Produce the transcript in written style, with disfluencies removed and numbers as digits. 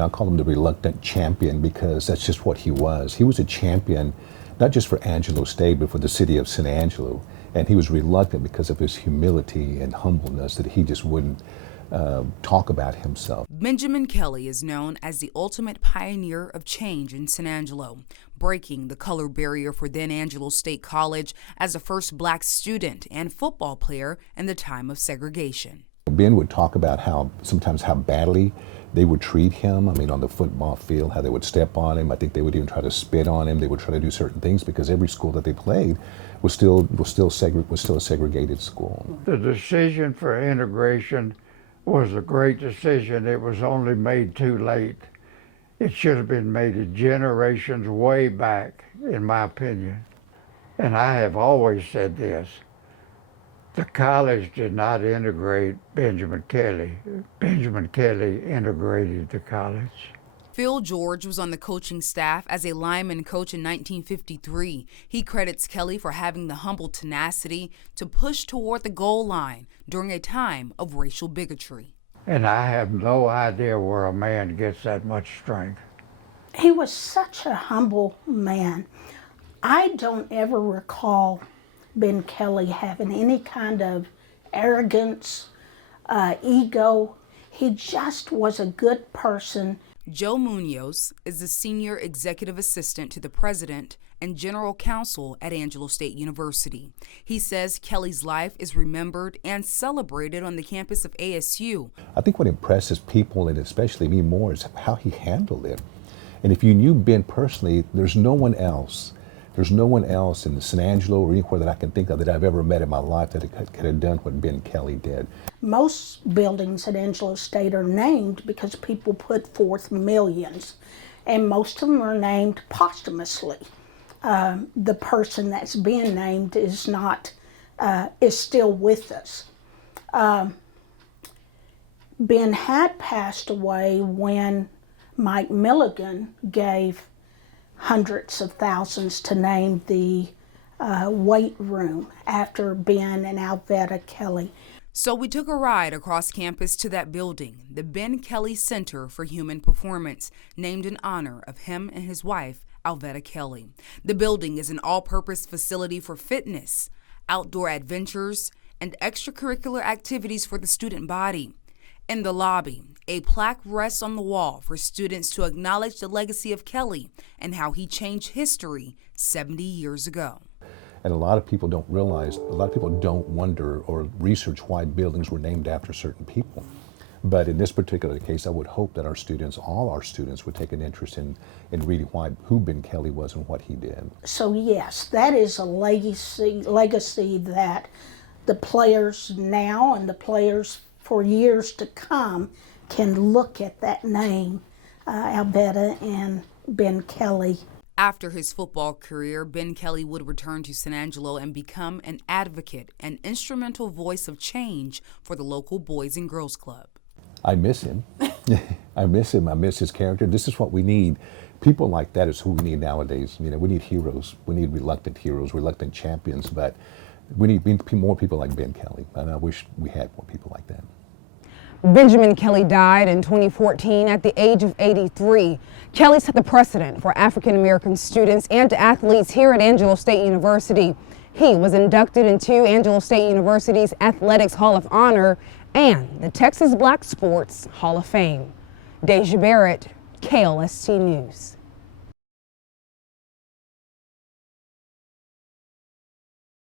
I call him the reluctant champion because that's just what he was. He was a champion, not just for Angelo State, but for the city of San Angelo. And he was reluctant because of his humility and humbleness that he just wouldn't talk about himself. Benjamin Kelly is known as the ultimate pioneer of change in San Angelo, breaking the color barrier for then Angelo State College as the first black student and football player in the time of segregation. Ben would talk about sometimes how badly they would treat him. I mean, on the football field, how they would step on him. I think they would even try to spit on him. They would try to do certain things because every school that they played was still a segregated school. The decision for integration was a great decision. It was only made too late. It should have been made generations way back, in my opinion. And I have always said this. The college did not integrate Benjamin Kelly. Benjamin Kelly integrated the college. Phil George was on the coaching staff as a lineman coach in 1953. He credits Kelly for having the humble tenacity to push toward the goal line during a time of racial bigotry. And I have no idea where a man gets that much strength. He was such a humble man. I don't ever recall Ben Kelly having any kind of arrogance, ego. He just was a good person. Joe Munoz is the senior executive assistant to the president and general counsel at Angelo State University. He says Kelly's life is remembered and celebrated on the campus of ASU. I think what impresses people, and especially me more, is how he handled it. And if you knew Ben personally, there's no one else in the San Angelo or anywhere that I can think of that I've ever met in my life that could have done what Ben Kelly did. Most buildings at Angelo State are named because people put forth millions, and most of them are named posthumously. The person that's being named is still with us. Ben had passed away when Mike Milligan gave hundreds of thousands to name the weight room after Ben and Alveda Kelly. So we took a ride across campus to that building, the Ben Kelly Center for Human Performance, named in honor of him and his wife, Alveda Kelly. The building is an all-purpose facility for fitness, outdoor adventures, and extracurricular activities for the student body. In the lobby, a plaque rests on the wall for students to acknowledge the legacy of Kelly and how he changed history 70 years ago. And a lot of people don't realize, a lot of people don't wonder or research why buildings were named after certain people. But in this particular case, I would hope that our students, all our students, would take an interest in reading who Ben Kelly was and what he did. So yes, that is a legacy that the players now and the players for years to come can look at that name, Alveda and Ben Kelly. After his football career, Ben Kelly would return to San Angelo and become an advocate and instrumental voice of change for the local Boys and Girls Club. I miss him. I miss him. I miss his character. This is what we need. People like that is who we need nowadays. You know, we need heroes. We need reluctant heroes, reluctant champions, but we need more people like Ben Kelly. And I wish we had more people like that. Benjamin Kelly died in 2014 at the age of 83. Kelly set the precedent for African American students and athletes here at Angelo State University. He was inducted into Angelo State University's Athletics Hall of Honor and the Texas Black Sports Hall of Fame. Deja Barrett, KLST News.